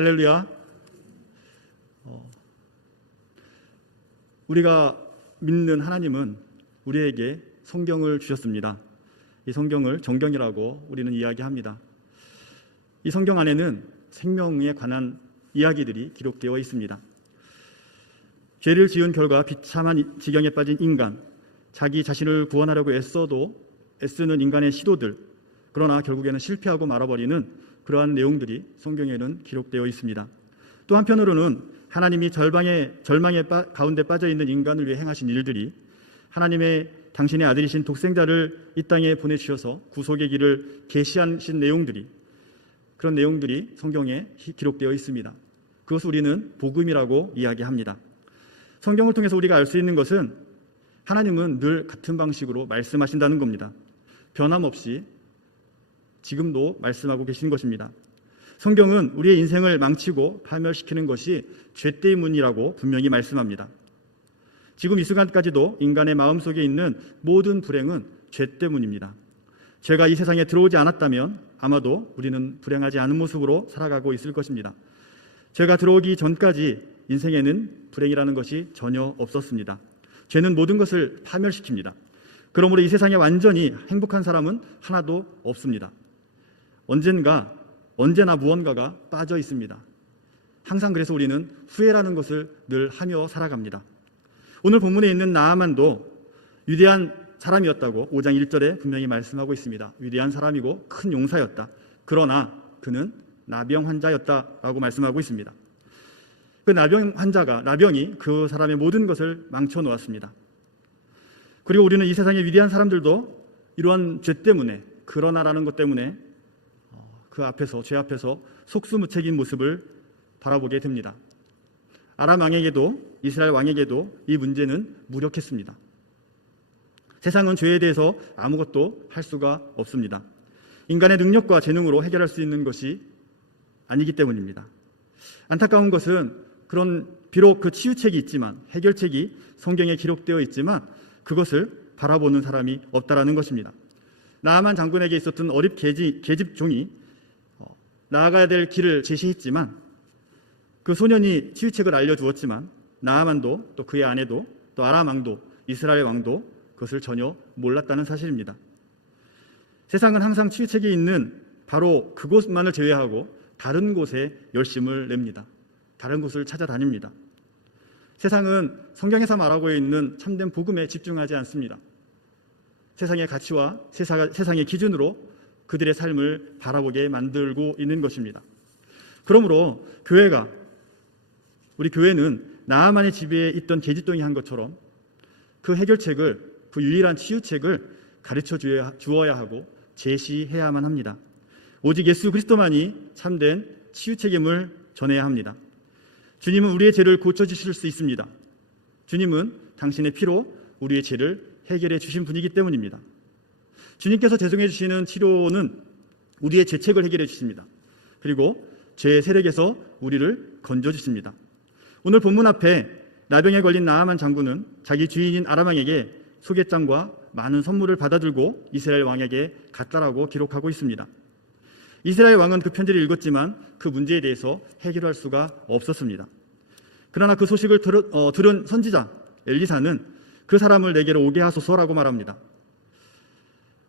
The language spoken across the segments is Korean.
할렐루야. 우리가 믿는 하나님은 우리에게 성경을 주셨습니다. 이 성경을 정경이라고 우리는 이야기합니다. 이 성경 안에는 생명에 관한 이야기들이 기록되어 있습니다. 죄를 지은 결과 비참한 지경에 빠진 인간, 자기 자신을 구원하려고 애쓰는 인간의 시도들, 그러나 결국에는 실패하고 말아버리는 그러한 내용들이 성경에는 기록되어 있습니다. 또 한편으로는 하나님이 절망의 가운데 빠져있는 인간을 위해 행하신 일들이, 하나님의 당신의 아들이신 독생자를 이 땅에 보내주셔서 구속의 길을 계시하신 내용들이, 그런 내용들이 성경에 기록되어 있습니다. 그것을 우리는 복음이라고 이야기합니다. 성경을 통해서 우리가 알 수 있는 것은 하나님은 늘 같은 방식으로 말씀하신다는 겁니다. 변함없이 지금도 말씀하고 계신 것입니다. 성경은 우리의 인생을 망치고 파멸시키는 것이 죄 때문이라고 분명히 말씀합니다. 지금 이 순간까지도 인간의 마음속에 있는 모든 불행은 죄 때문입니다. 죄가 이 세상에 들어오지 않았다면 아마도 우리는 불행하지 않은 모습으로 살아가고 있을 것입니다. 죄가 들어오기 전까지 인생에는 불행이라는 것이 전혀 없었습니다. 죄는 모든 것을 파멸시킵니다. 그러므로 이 세상에 완전히 행복한 사람은 하나도 없습니다. 언제나 무언가가 빠져 있습니다. 항상 그래서 우리는 후회라는 것을 늘 하며 살아갑니다. 오늘 본문에 있는 나아만도 위대한 사람이었다고 5장 1절에 분명히 말씀하고 있습니다. 위대한 사람이고 큰 용사였다. 그러나 그는 나병 환자였다라고 말씀하고 있습니다. 그 나병이 그 사람의 모든 것을 망쳐 놓았습니다. 그리고 우리는 이 세상의 위대한 사람들도 이러한 죄 때문에, 그러나라는 것 때문에 죄 앞에서 속수무책인 모습을 바라보게 됩니다. 아람 왕에게도 이스라엘 왕에게도 이 문제는 무력했습니다. 세상은 죄에 대해서 아무것도 할 수가 없습니다. 인간의 능력과 재능으로 해결할 수 있는 것이 아니기 때문입니다. 안타까운 것은 비록 그 치유책이 있지만, 해결책이 성경에 기록되어 있지만 그것을 바라보는 사람이 없다라는 것입니다. 나아만 장군에게 있었던 어립 계집종이 나아가야 될 길을 제시했지만, 그 소년이 치유책을 알려주었지만 나아만도 또 그의 아내도 또 아람 왕도 이스라엘 왕도 그것을 전혀 몰랐다는 사실입니다. 세상은 항상 치유책이 있는 바로 그곳만을 제외하고 다른 곳에 열심을 냅니다. 다른 곳을 찾아다닙니다. 세상은 성경에서 말하고 있는 참된 복음에 집중하지 않습니다. 세상의 가치와 세상의 기준으로 그들의 삶을 바라보게 만들고 있는 것입니다. 그러므로 우리 교회는 나아만의 집에 있던 계집종이 한 것처럼 그 해결책을, 그 유일한 치유책을 가르쳐 주어야 하고 제시해야만 합니다. 오직 예수 그리스도만이 참된 치유책임을 전해야 합니다. 주님은 우리의 죄를 고쳐주실 수 있습니다. 주님은 당신의 피로 우리의 죄를 해결해 주신 분이기 때문입니다. 주님께서 제공해 주시는 치료는 우리의 죄책을 해결해 주십니다. 그리고 죄의 세력에서 우리를 건져주십니다. 오늘 본문 앞에 나병에 걸린 나아만 장군은 자기 주인인 아람 왕에게 소개장과 많은 선물을 받아들고 이스라엘 왕에게 갔다라고 기록하고 있습니다. 이스라엘 왕은 그 편지를 읽었지만 그 문제에 대해서 해결할 수가 없었습니다. 그러나 그 소식을 들은 선지자 엘리사는 그 사람을 내게로 오게 하소서라고 말합니다.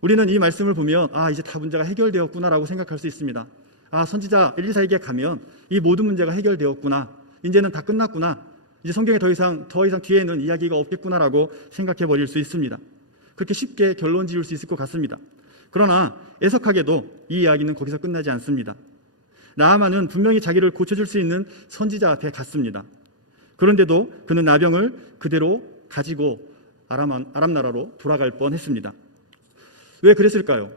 우리는 이 말씀을 보면 이제 다 문제가 해결되었구나라고 생각할 수 있습니다. 선지자 엘리사에게 가면 이 모든 문제가 해결되었구나, 이제는 다 끝났구나, 이제 성경에 더 이상 뒤에는 이야기가 없겠구나라고 생각해 버릴 수 있습니다. 그렇게 쉽게 결론 지을 수 있을 것 같습니다. 그러나 애석하게도 이 이야기는 거기서 끝나지 않습니다. 나아만은 분명히 자기를 고쳐줄 수 있는 선지자 앞에 갔습니다. 그런데도 그는 나병을 그대로 가지고 아람 나라로 돌아갈 뻔했습니다. 왜 그랬을까요?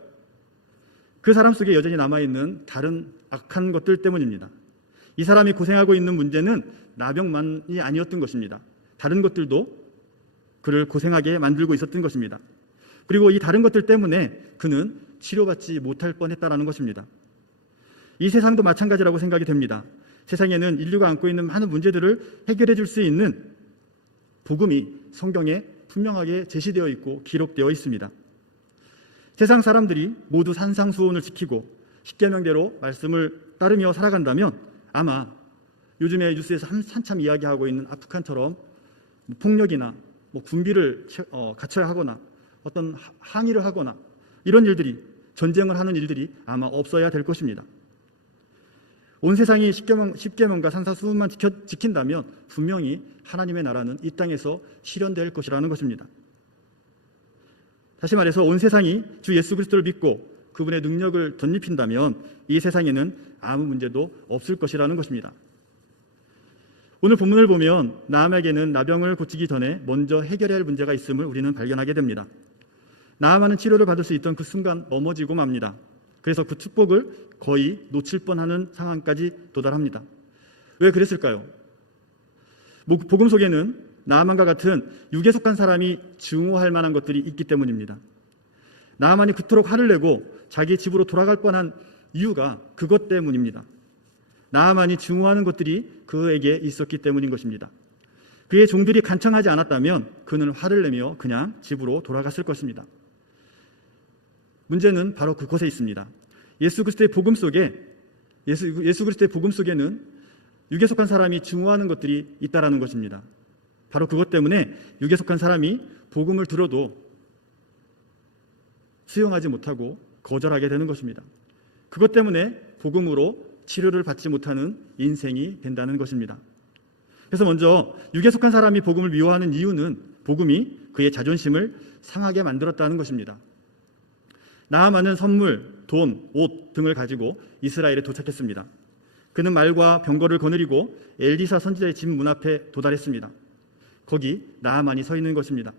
그 사람 속에 여전히 남아있는 다른 악한 것들 때문입니다. 이 사람이 고생하고 있는 문제는 나병만이 아니었던 것입니다. 다른 것들도 그를 고생하게 만들고 있었던 것입니다. 그리고 이 다른 것들 때문에 그는 치료받지 못할 뻔했다라는 것입니다. 이 세상도 마찬가지라고 생각이 됩니다. 세상에는 인류가 안고 있는 많은 문제들을 해결해 줄 수 있는 복음이 성경에 분명하게 제시되어 있고 기록되어 있습니다. 세상 사람들이 모두 산상수훈을 지키고 십계명대로 말씀을 따르며 살아간다면 아마 요즘에 뉴스에서 한참 이야기하고 있는 아프간처럼 폭력이나 군비를 갖춰야 하거나 어떤 항의를 하거나 이런 일들이, 전쟁을 하는 일들이 아마 없어야 될 것입니다. 온 세상이 십계명과 산사수훈만 지킨다면 분명히 하나님의 나라는 이 땅에서 실현될 것이라는 것입니다. 다시 말해서 온 세상이 주 예수 그리스도를 믿고 그분의 능력을 덧입힌다면 이 세상에는 아무 문제도 없을 것이라는 것입니다. 오늘 본문을 보면 나암에게는 나병을 고치기 전에 먼저 해결해야 할 문제가 있음을 우리는 발견하게 됩니다. 나아만은 치료를 받을 수 있던 그 순간 넘어지고 맙니다. 그래서 그 축복을 거의 놓칠 뻔하는 상황까지 도달합니다. 왜 그랬을까요? 복음 속에는 나아만과 같은 육에 속한 사람이 증오할 만한 것들이 있기 때문입니다. 나아만이 그토록 화를 내고 자기 집으로 돌아갈 뻔한 이유가 그것 때문입니다. 나아만이 증오하는 것들이 그에게 있었기 때문인 것입니다. 그의 종들이 간청하지 않았다면 그는 화를 내며 그냥 집으로 돌아갔을 것입니다. 문제는 바로 그곳에 있습니다. 예수 그리스도의 복음 속에는 육에 속한 사람이 증오하는 것들이 있다라는 것입니다. 바로 그것 때문에 육에 속한 사람이 복음을 들어도 수용하지 못하고 거절하게 되는 것입니다. 그것 때문에 복음으로 치료를 받지 못하는 인생이 된다는 것입니다. 그래서 먼저 육에 속한 사람이 복음을 미워하는 이유는 복음이 그의 자존심을 상하게 만들었다는 것입니다. 나아만은 선물, 돈, 옷 등을 가지고 이스라엘에 도착했습니다. 그는 말과 병거를 거느리고 엘리사 선지자의 집 문 앞에 도달했습니다. 거기 나아만이 서 있는 것입니다.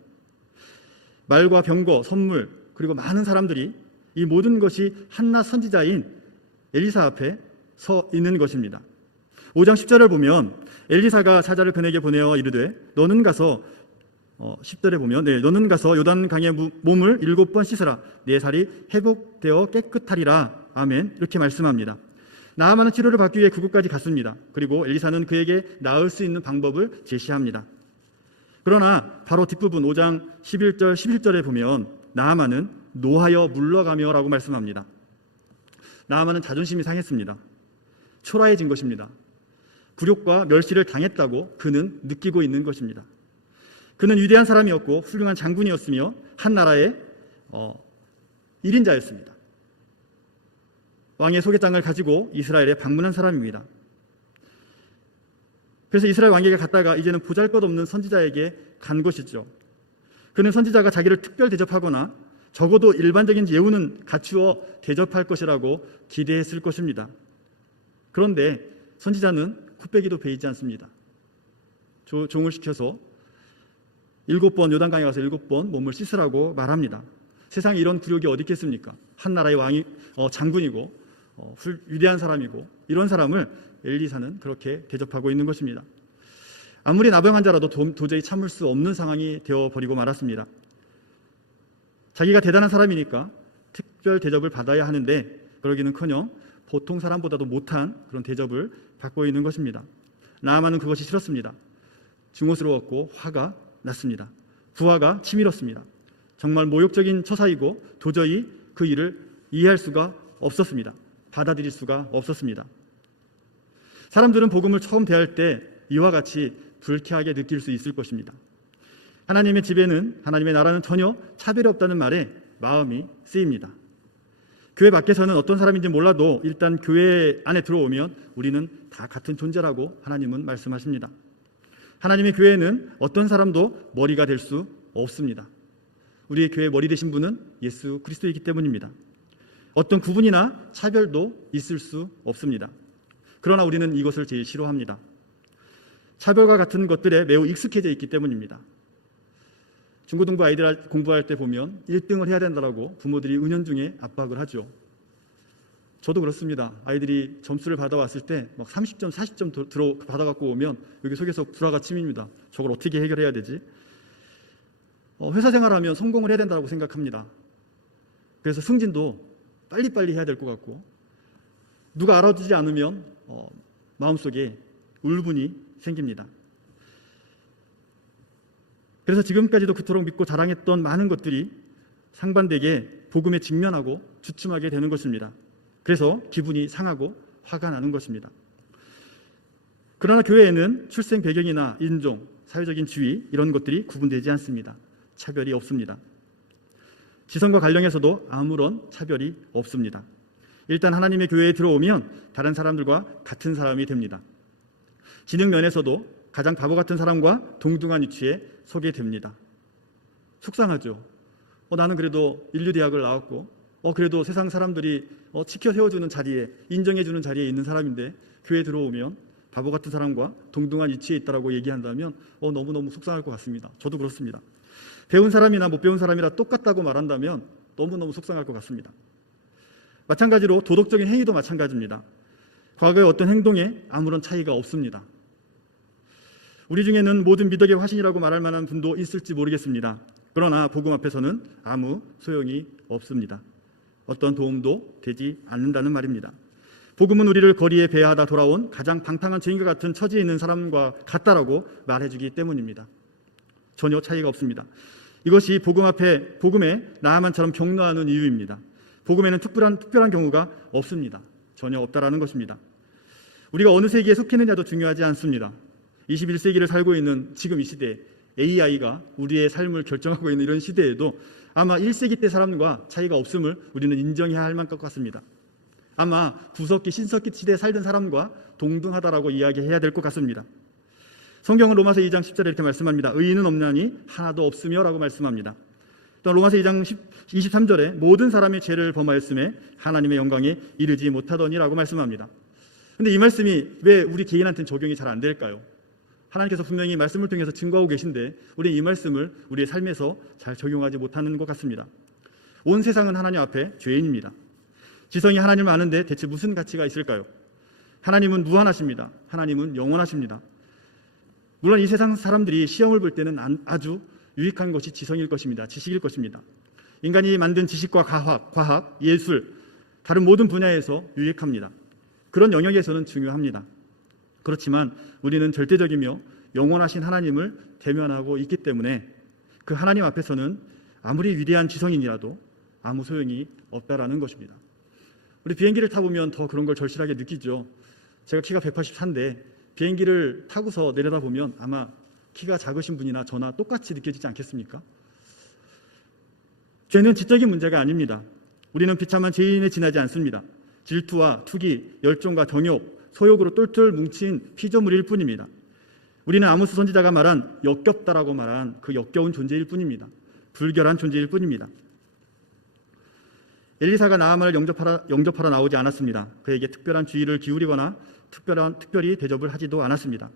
말과 병거, 선물, 그리고 많은 사람들이 이 모든 것이 한나 선지자인 엘리사 앞에 서 있는 것입니다. 5장 10절을 보면 엘리사가 사자를 그에게 보내어 이르되 너는 가서 10절에 보면 너는 가서 요단강에 몸을 7번 씻으라 네 살이 회복되어 깨끗하리라. 아멘. 이렇게 말씀합니다. 나아만은 치료를 받기 위해 그곳까지 갔습니다. 그리고 엘리사는 그에게 나을 수 있는 방법을 제시합니다. 그러나 바로 뒷부분 5장 11절 11절에 보면 나아만은 노하여 물러가며 라고 말씀합니다. 나아만은 자존심이 상했습니다. 초라해진 것입니다. 굴욕과 멸시를 당했다고 그는 느끼고 있는 것입니다. 그는 위대한 사람이었고 훌륭한 장군이었으며 한 나라의 1인자였습니다. 왕의 소개장을 가지고 이스라엘에 방문한 사람입니다. 그래서 이스라엘 왕에게 갔다가 이제는 보잘것없는 선지자에게 간 것이죠. 그는 선지자가 자기를 특별 대접하거나 적어도 일반적인 예우는 갖추어 대접할 것이라고 기대했을 것입니다. 그런데 선지자는 코빼기도 베이지 않습니다. 종을 시켜서 7번 요단강에 가서 7번 몸을 씻으라고 말합니다. 세상에 이런 굴욕이 어디 있겠습니까? 한 나라의 왕이 장군이고 위대한 사람이고 이런 사람을 엘리사는 그렇게 대접하고 있는 것입니다. 아무리 나병 환자라도 도저히 참을 수 없는 상황이 되어버리고 말았습니다. 자기가 대단한 사람이니까 특별 대접을 받아야 하는데 그러기는커녕 보통 사람보다도 못한 그런 대접을 받고 있는 것입니다. 나아만은 그것이 싫었습니다. 증오스러웠고 화가 났습니다. 부하가 치밀었습니다. 정말 모욕적인 처사이고 도저히 그 일을 이해할 수가 없었습니다. 받아들일 수가 없었습니다. 사람들은 복음을 처음 대할 때 이와 같이 불쾌하게 느낄 수 있을 것입니다. 하나님의 집에는, 하나님의 나라는 전혀 차별이 없다는 말에 마음이 쓰입니다. 교회 밖에서는 어떤 사람인지 몰라도 일단 교회 안에 들어오면 우리는 다 같은 존재라고 하나님은 말씀하십니다. 하나님의 교회는 어떤 사람도 머리가 될 수 없습니다. 우리의 교회 머리 되신 분은 예수 그리스도이기 때문입니다. 어떤 구분이나 차별도 있을 수 없습니다. 그러나 우리는 이것을 제일 싫어합니다. 차별과 같은 것들에 매우 익숙해져 있기 때문입니다. 중고등부 아이들 공부할 때 보면 1등을 해야 된다고 부모들이 은연중에 압박을 하죠. 저도 그렇습니다. 아이들이 점수를 받아왔을 때 막 30점, 40점 받아갖고 오면 여기 속에서 불화가 치밉니다. 저걸 어떻게 해결해야 되지? 회사 생활하면 성공을 해야 된다고 생각합니다. 그래서 승진도 빨리빨리 해야 될 것 같고 누가 알아주지 않으면 마음속에 울분이 생깁니다. 그래서 지금까지도 그토록 믿고 자랑했던 많은 것들이 상반되게 복음에 직면하고 주춤하게 되는 것입니다. 그래서 기분이 상하고 화가 나는 것입니다. 그러나 교회에는 출생 배경이나 인종, 사회적인 지위 이런 것들이 구분되지 않습니다. 차별이 없습니다. 지성과 관련해서도 아무런 차별이 없습니다. 일단 하나님의 교회에 들어오면 다른 사람들과 같은 사람이 됩니다. 지능 면에서도 가장 바보 같은 사람과 동등한 위치에 서게 됩니다. 속상하죠. 나는 그래도 인류대학을 나왔고 그래도 세상 사람들이 지켜 세워주는 자리에, 인정해주는 자리에 있는 사람인데 교회에 들어오면 바보 같은 사람과 동등한 위치에 있다라고 얘기한다면 너무너무 속상할 것 같습니다. 저도 그렇습니다. 배운 사람이나 못 배운 사람이라 똑같다고 말한다면 너무너무 속상할 것 같습니다. 마찬가지로 도덕적인 행위도 마찬가지입니다. 과거의 어떤 행동에 아무런 차이가 없습니다. 우리 중에는 모든 미덕의 화신이라고 말할 만한 분도 있을지 모르겠습니다. 그러나 복음 앞에서는 아무 소용이 없습니다. 어떤 도움도 되지 않는다는 말입니다. 복음은 우리를 거리에 배회하다 돌아온 가장 방탕한 죄인과 같은 처지에 있는 사람과 같다라고 말해주기 때문입니다. 전혀 차이가 없습니다. 이것이 복음에 나아만처럼 격려하는 이유입니다. 복음에는 특별한 경우가 없습니다. 전혀 없다라는 것입니다. 우리가 어느 세기에 속해 있느냐도 중요하지 않습니다. 21세기를 살고 있는 지금 이 시대에 AI가 우리의 삶을 결정하고 있는 이런 시대에도 아마 1세기 때 사람과 차이가 없음을 우리는 인정해야 할 만큼 같습니다. 아마 구석기, 신석기 시대에 살던 사람과 동등하다라고 이야기해야 될 것 같습니다. 성경은 로마서 2장 10절에 이렇게 말씀합니다. 의인은 없나니 하나도 없으며 라고 말씀합니다. 또 로마서 2장 23절에 모든 사람이 죄를 범하였음에 하나님의 영광에 이르지 못하더니라고 말씀합니다. 그런데 이 말씀이 왜 우리 개인한테는 적용이 잘 안 될까요? 하나님께서 분명히 말씀을 통해서 증거하고 계신데 우리는 이 말씀을 우리의 삶에서 잘 적용하지 못하는 것 같습니다. 온 세상은 하나님 앞에 죄인입니다. 지성이 하나님을 아는데 대체 무슨 가치가 있을까요? 하나님은 무한하십니다. 하나님은 영원하십니다. 물론 이 세상 사람들이 시험을 볼 때는 아주 유익한 것이 지성일 것입니다. 지식일 것입니다. 인간이 만든 지식과 과학, 예술, 다른 모든 분야에서 유익합니다. 그런 영역에서는 중요합니다. 그렇지만 우리는 절대적이며 영원하신 하나님을 대면하고 있기 때문에 그 하나님 앞에서는 아무리 위대한 지성인이라도 아무 소용이 없다라는 것입니다. 우리 비행기를 타보면 더 그런 걸 절실하게 느끼죠. 제가 키가 184인데 비행기를 타고서 내려다보면 아마 키가 작으신 분이나 저나 똑같이 느껴지지 않겠습니까? 죄는 지적인 문제가 아닙니다. 우리는 비참한 죄인에 지나지 않습니다. 질투와 투기, 열정과 정욕, 소욕으로 똘똘 뭉친 피조물일 뿐입니다. 우리는 아모스 선지자가 말한 역겹다라고 말한 그 역겨운 존재일 뿐입니다. 불결한 존재일 뿐입니다. 엘리사가 나아만을 영접하러 나오지 않았습니다. 그에게 특별한 주의를 기울이거나 특별히 대접을 하지도 않았습니다.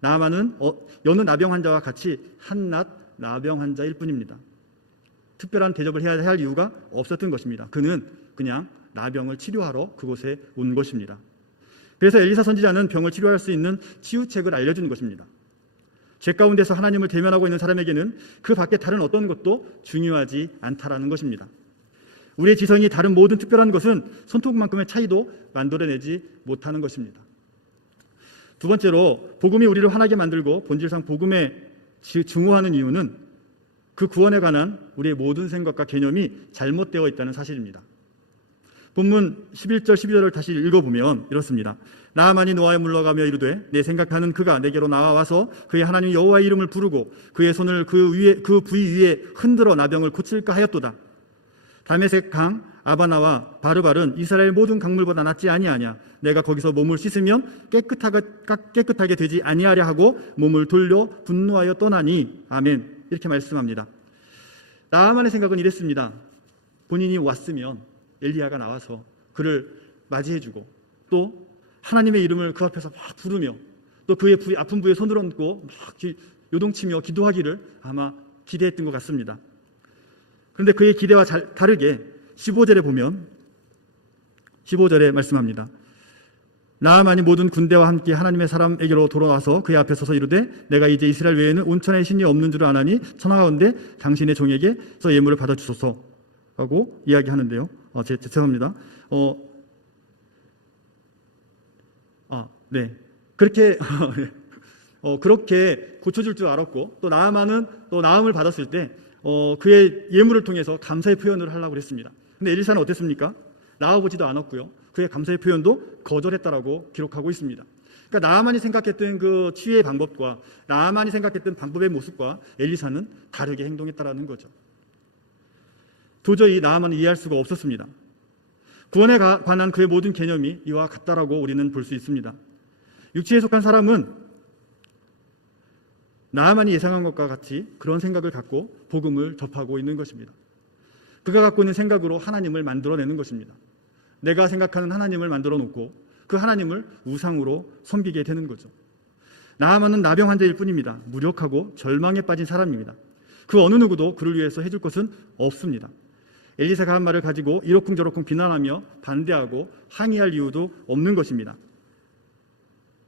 나아만은 여느 나병 환자와 같이 한낱 나병 환자일 뿐입니다. 특별한 대접을 해야 할 이유가 없었던 것입니다. 그는 그냥 나병을 치료하러 그곳에 온 것입니다. 그래서 엘리사 선지자는 병을 치료할 수 있는 치유책을 알려주는 것입니다. 죄 가운데서 하나님을 대면하고 있는 사람에게는 그 밖에 다른 어떤 것도 중요하지 않다라는 것입니다. 우리의 지성이 다른 모든 특별한 것은 손톱만큼의 차이도 만들어내지 못하는 것입니다. 두 번째로 복음이 우리를 화나게 만들고 본질상 복음에 증오하는 이유는 그 구원에 관한 우리의 모든 생각과 개념이 잘못되어 있다는 사실입니다. 본문 11절 12절을 다시 읽어보면 이렇습니다. 나아만이 노아에 물러가며 이르되 내 생각하는 그가 내게로 나와서 그의 하나님 여호와의 이름을 부르고 그의 손을 그 부위 위에 흔들어 나병을 고칠까 하였도다. 다메섹 강 아바나와 바르발은 이스라엘 모든 강물보다 낫지 아니하냐. 내가 거기서 몸을 씻으면 깨끗하게 되지 아니하려 하고 몸을 돌려 분노하여 떠나니. 아멘. 이렇게 말씀합니다. 나아만의 생각은 이랬습니다. 본인이 왔으면 엘리야가 나와서 그를 맞이해주고 또 하나님의 이름을 그 앞에서 막 부르며 또 그의 아픈 부위에 손을 얹고 막 요동치며 기도하기를 아마 기대했던 것 같습니다. 그런데 그의 기대와 다르게 15절에 보면 15절에 말씀합니다. 나아만이 모든 군대와 함께 하나님의 사람에게로 돌아와서 그의 앞에 서서 이르되 내가 이제 이스라엘 외에는 온천의 신이 없는 줄 아나니 천하가운데 당신의 종에게서 예물을 받아주소서 라고 이야기하는데요. 죄송합니다. 네. 그렇게 그렇게 고쳐줄 줄 알았고 또 나아만은 또 나음을 받았을 때 그의 예물을 통해서 감사의 표현을 하려고 했습니다. 근데 엘리사는 어땠습니까? 나와보지도 않았고요. 그의 감사의 표현도 거절했다라고 기록하고 있습니다. 그러니까 나아만이 생각했던 그 치유의 방법과 나아만이 생각했던 방법의 모습과 엘리사는 다르게 행동했다라는 거죠. 도저히 나아만을 이해할 수가 없었습니다. 구원에 관한 그의 모든 개념이 이와 같다라고 우리는 볼 수 있습니다. 육체에 속한 사람은 나아만이 예상한 것과 같이 그런 생각을 갖고 복음을 접하고 있는 것입니다. 그가 갖고 있는 생각으로 하나님을 만들어내는 것입니다. 내가 생각하는 하나님을 만들어 놓고 그 하나님을 우상으로 섬기게 되는 거죠. 나아만은 나병 환자일 뿐입니다. 무력하고 절망에 빠진 사람입니다. 그 어느 누구도 그를 위해서 해줄 것은 없습니다. 엘리사가 한 말을 가지고 이러쿵저러쿵 비난하며 반대하고 항의할 이유도 없는 것입니다.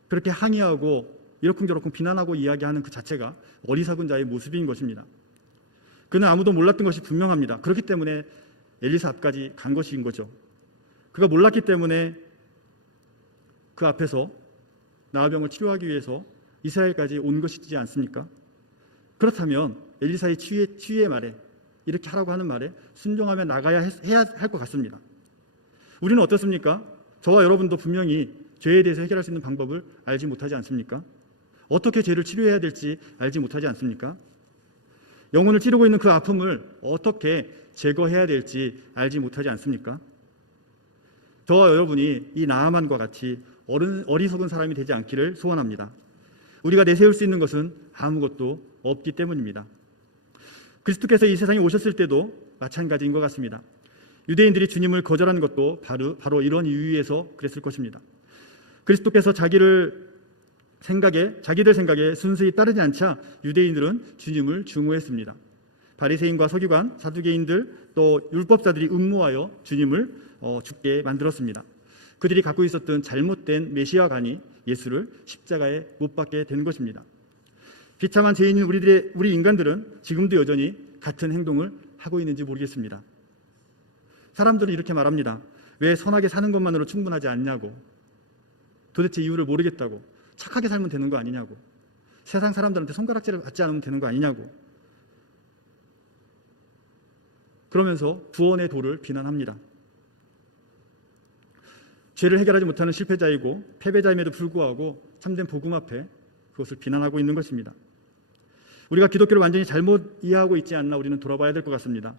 그렇게 항의하고 이러쿵저러쿵 비난하고 이야기하는 그 자체가 어리석은 자의 모습인 것입니다. 그는 아무도 몰랐던 것이 분명합니다. 그렇기 때문에 엘리사 앞까지 간 것인 거죠. 그가 몰랐기 때문에 그 앞에서 나병을 치료하기 위해서 이스라엘까지 온 것이지 않습니까? 그렇다면 엘리사의 치유의 말에, 이렇게 하라고 하는 말에 순종하며 나가야 해야 할 것 같습니다. 우리는 어떻습니까? 저와 여러분도 분명히 죄에 대해서 해결할 수 있는 방법을 알지 못하지 않습니까? 어떻게 죄를 치료해야 될지 알지 못하지 않습니까? 영혼을 찌르고 있는 그 아픔을 어떻게 제거해야 될지 알지 못하지 않습니까? 저와 여러분이 이 나아만과 같이 어리석은 사람이 되지 않기를 소원합니다. 우리가 내세울 수 있는 것은 아무것도 없기 때문입니다. 그리스도께서 이 세상에 오셨을 때도 마찬가지인 것 같습니다. 유대인들이 주님을 거절하는 것도 바로 이런 이유에서 그랬을 것입니다. 그리스도께서 자기들 생각에 순수히 따르지 않자 유대인들은 주님을 증오했습니다. 바리새인과 서기관, 사두개인들 또 율법자들이 음모하여 주님을 죽게 만들었습니다. 그들이 갖고 있었던 잘못된 메시아관이 예수를 십자가에 못 박게 된 것입니다. 비참한 죄인인 우리 인간들은 지금도 여전히 같은 행동을 하고 있는지 모르겠습니다. 사람들은 이렇게 말합니다. 왜 선하게 사는 것만으로 충분하지 않냐고, 도대체 이유를 모르겠다고, 착하게 살면 되는 거 아니냐고, 세상 사람들한테 손가락질을 받지 않으면 되는 거 아니냐고, 그러면서 구원의 도를 비난합니다. 죄를 해결하지 못하는 실패자이고 패배자임에도 불구하고 참된 복음 앞에 그것을 비난하고 있는 것입니다. 우리가 기독교를 완전히 잘못 이해하고 있지 않나 우리는 돌아봐야 될 것 같습니다.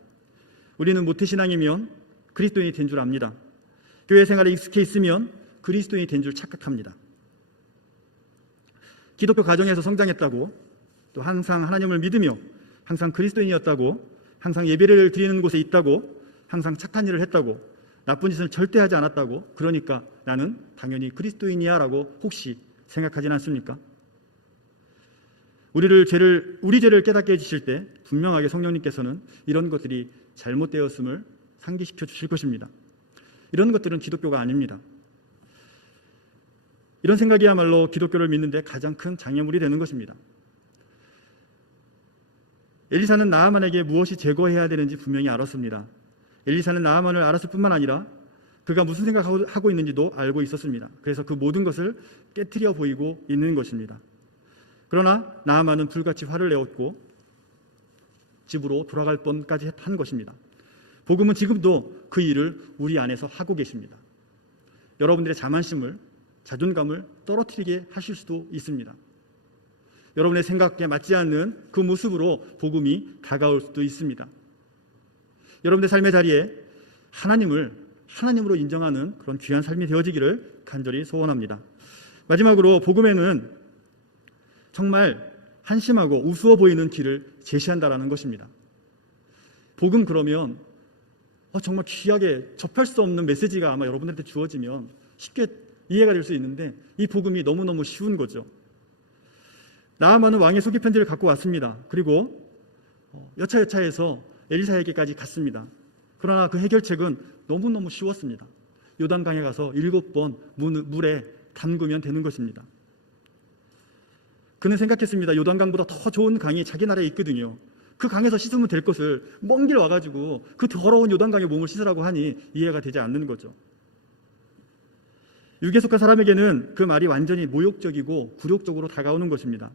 우리는 모태신앙이면 그리스도인이 된 줄 압니다. 교회 생활에 익숙해 있으면 그리스도인이 된 줄 착각합니다. 기독교 가정에서 성장했다고, 또 항상 하나님을 믿으며 항상 그리스도인이었다고, 항상 예배를 드리는 곳에 있다고, 항상 착한 일을 했다고, 나쁜 짓을 절대 하지 않았다고, 그러니까 나는 당연히 그리스도인이야 라고 혹시 생각하진 않습니까? 우리 죄를 깨닫게 해주실 때 분명하게 성령님께서는 이런 것들이 잘못되었음을 상기시켜 주실 것입니다. 이런 것들은 기독교가 아닙니다. 이런 생각이야말로 기독교를 믿는데 가장 큰 장애물이 되는 것입니다. 엘리사는 나아만에게 무엇이 제거해야 되는지 분명히 알았습니다. 엘리사는 나아만을 알았을 뿐만 아니라 그가 무슨 생각하고 있는지도 알고 있었습니다. 그래서 그 모든 것을 깨트려 보이고 있는 것입니다. 그러나 나아만은 불같이 화를 내었고 집으로 돌아갈 뻔까지 한 것입니다. 복음은 지금도 그 일을 우리 안에서 하고 계십니다. 여러분들의 자만심을, 자존감을 떨어뜨리게 하실 수도 있습니다. 여러분의 생각에 맞지 않는 그 모습으로 복음이 다가올 수도 있습니다. 여러분의 삶의 자리에 하나님으로 인정하는 그런 귀한 삶이 되어지기를 간절히 소원합니다. 마지막으로 복음에는 정말 한심하고 우스워 보이는 길을 제시한다라는 것입니다. 복음 그러면 정말 귀하게 접할 수 없는 메시지가 아마 여러분들한테 주어지면 쉽게 이해가 될 수 있는데 이 복음이 너무너무 쉬운 거죠. 나아만은 왕의 소개 편지를 갖고 왔습니다. 그리고 여차여차해서 엘리사에게까지 갔습니다. 그러나 그 해결책은 너무너무 쉬웠습니다. 요단강에 가서 7번 물에 담그면 되는 것입니다. 그는 생각했습니다. 요단강보다 더 좋은 강이 자기 나라에 있거든요. 그 강에서 씻으면 될 것을 먼 길 와가지고 그 더러운 요단강에 몸을 씻으라고 하니 이해가 되지 않는 거죠. 육에 속한 사람에게는 그 말이 완전히 모욕적이고 굴욕적으로 다가오는 것입니다.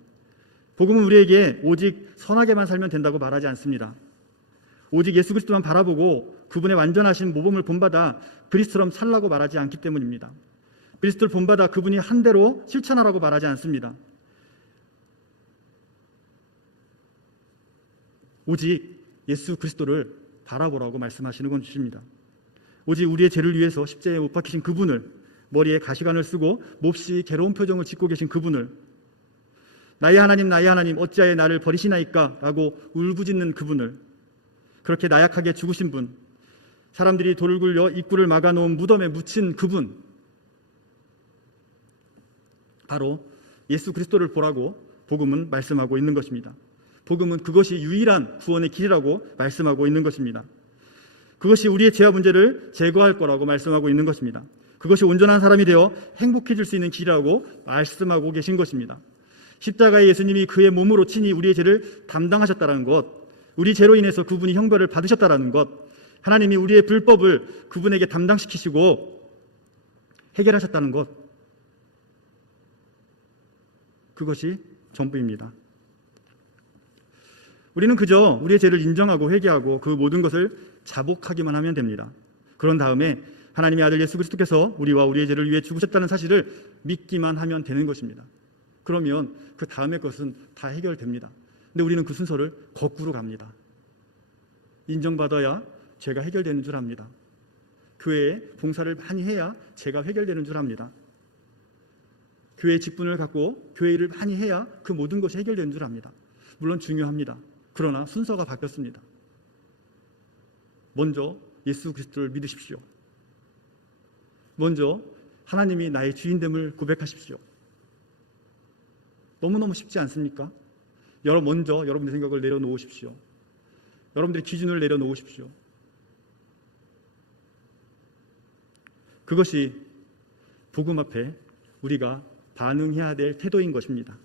복음은 우리에게 오직 선하게만 살면 된다고 말하지 않습니다. 오직 예수 그리스도만 바라보고 그분의 완전하신 모범을 본받아 그리스도처럼 살라고 말하지 않기 때문입니다. 그리스도를 본받아 그분이 한 대로 실천하라고 말하지 않습니다. 오직 예수 그리스도를 바라보라고 말씀하시는 것입니다. 오직 우리의 죄를 위해서 십자가에 못 박히신 그분을, 머리에 가시관을 쓰고 몹시 괴로운 표정을 짓고 계신 그분을, 나의 하나님 나의 하나님 어찌하여 나를 버리시나이까 라고 울부짖는 그분을, 그렇게 나약하게 죽으신 분, 사람들이 돌을 굴려 입구를 막아놓은 무덤에 묻힌 그분, 바로 예수 그리스도를 보라고 복음은 말씀하고 있는 것입니다. 복음은 그것이 유일한 구원의 길이라고 말씀하고 있는 것입니다. 그것이 우리의 죄와 문제를 제거할 거라고 말씀하고 있는 것입니다. 그것이 온전한 사람이 되어 행복해질 수 있는 길이라고 말씀하고 계신 것입니다. 십자가에 예수님이 그의 몸으로 친히 우리의 죄를 담당하셨다는 것, 우리 죄로 인해서 그분이 형벌을 받으셨다는 것, 하나님이 우리의 불법을 그분에게 담당시키시고 해결하셨다는 것, 그것이 전부입니다. 우리는 그저 우리의 죄를 인정하고 회개하고 그 모든 것을 자복하기만 하면 됩니다. 그런 다음에 하나님의 아들 예수 그리스도께서 우리와 우리의 죄를 위해 죽으셨다는 사실을 믿기만 하면 되는 것입니다. 그러면 그 다음의 것은 다 해결됩니다. 근데 우리는 그 순서를 거꾸로 갑니다. 인정받아야 죄가 해결되는 줄 압니다. 교회에 봉사를 많이 해야 죄가 해결되는 줄 압니다. 교회의 직분을 갖고 교회 일을 많이 해야 그 모든 것이 해결되는 줄 압니다. 물론 중요합니다. 그러나 순서가 바뀌었습니다. 먼저 예수 그리스도를 믿으십시오. 먼저 하나님이 나의 주인됨을 고백하십시오. 너무너무 쉽지 않습니까? 먼저 여러분의 생각을 내려놓으십시오. 여러분들의 기준을 내려놓으십시오. 그것이 복음 앞에 우리가 반응해야 될 태도인 것입니다.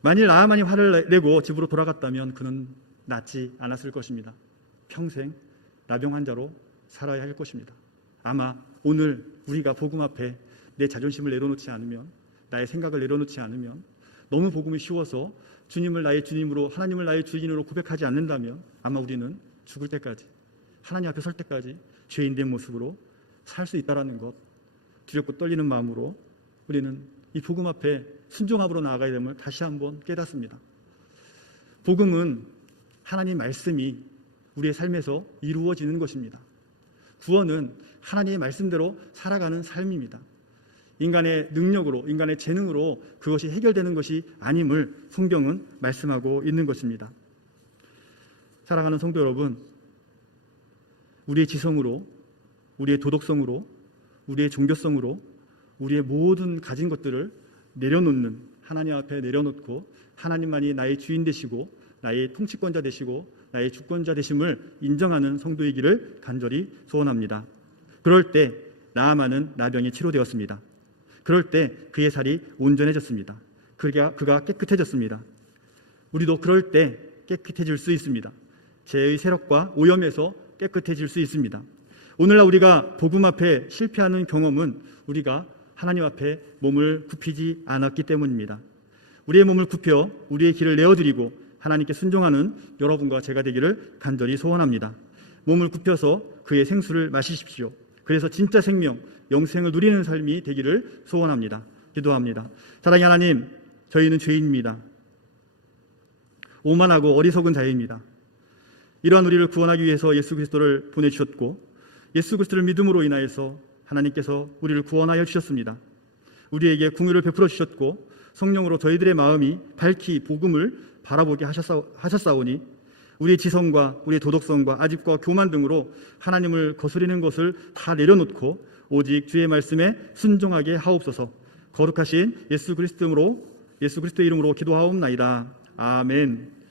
만일 나아만이 화를 내고 집으로 돌아갔다면 그는 낫지 않았을 것입니다. 평생 나병 환자로 살아야 할 것입니다. 아마 오늘 우리가 복음 앞에 내 자존심을 내려놓지 않으면, 나의 생각을 내려놓지 않으면, 너무 복음이 쉬워서 주님을 나의 주님으로, 하나님을 나의 주인으로 고백하지 않는다면 아마 우리는 죽을 때까지, 하나님 앞에 설 때까지 죄인된 모습으로 살 수 있다는 것, 두렵고 떨리는 마음으로 우리는 이 복음 앞에 순종함으로 나아가야 됨을 다시 한번 깨닫습니다. 복음은 하나님 말씀이 우리의 삶에서 이루어지는 것입니다. 구원은 하나님의 말씀대로 살아가는 삶입니다. 인간의 능력으로, 인간의 재능으로 그것이 해결되는 것이 아님을 성경은 말씀하고 있는 것입니다. 사랑하는 성도 여러분, 우리의 지성으로, 우리의 도덕성으로, 우리의 종교성으로 우리의 모든 가진 것들을 내려놓는, 하나님 앞에 내려놓고 하나님만이 나의 주인 되시고 나의 통치권자 되시고 나의 주권자 되심을 인정하는 성도이기를 간절히 소원합니다. 그럴 때 나아만은 나병이 치료되었습니다. 그럴 때 그의 살이 온전해졌습니다. 그가 깨끗해졌습니다. 우리도 그럴 때 깨끗해질 수 있습니다. 죄의 세력과 오염에서 깨끗해질 수 있습니다. 오늘날 우리가 복음 앞에 실패하는 경험은 우리가 하나님 앞에 몸을 굽히지 않았기 때문입니다. 우리의 몸을 굽혀 우리의 길을 내어드리고 하나님께 순종하는 여러분과 제가 되기를 간절히 소원합니다. 몸을 굽혀서 그의 생수를 마시십시오. 그래서 진짜 생명, 영생을 누리는 삶이 되기를 소원합니다. 기도합니다. 사랑의 하나님, 저희는 죄인입니다. 오만하고 어리석은 자입니다. 이러한 우리를 구원하기 위해서 예수 그리스도를 보내주셨고 예수 그리스도를 믿음으로 인하여서 하나님께서 우리를 구원하여 주셨습니다. 우리에게 긍휼을 베풀어 주셨고 성령으로 저희들의 마음이 밝히 복음을 바라보게 하셨사오니 우리의 지성과 우리의 도덕성과 아집과 교만 등으로 하나님을 거스리는 것을 다 내려놓고 오직 주의 말씀에 순종하게 하옵소서. 거룩하신 예수 그리스도의 이름으로 기도하옵나이다. 아멘.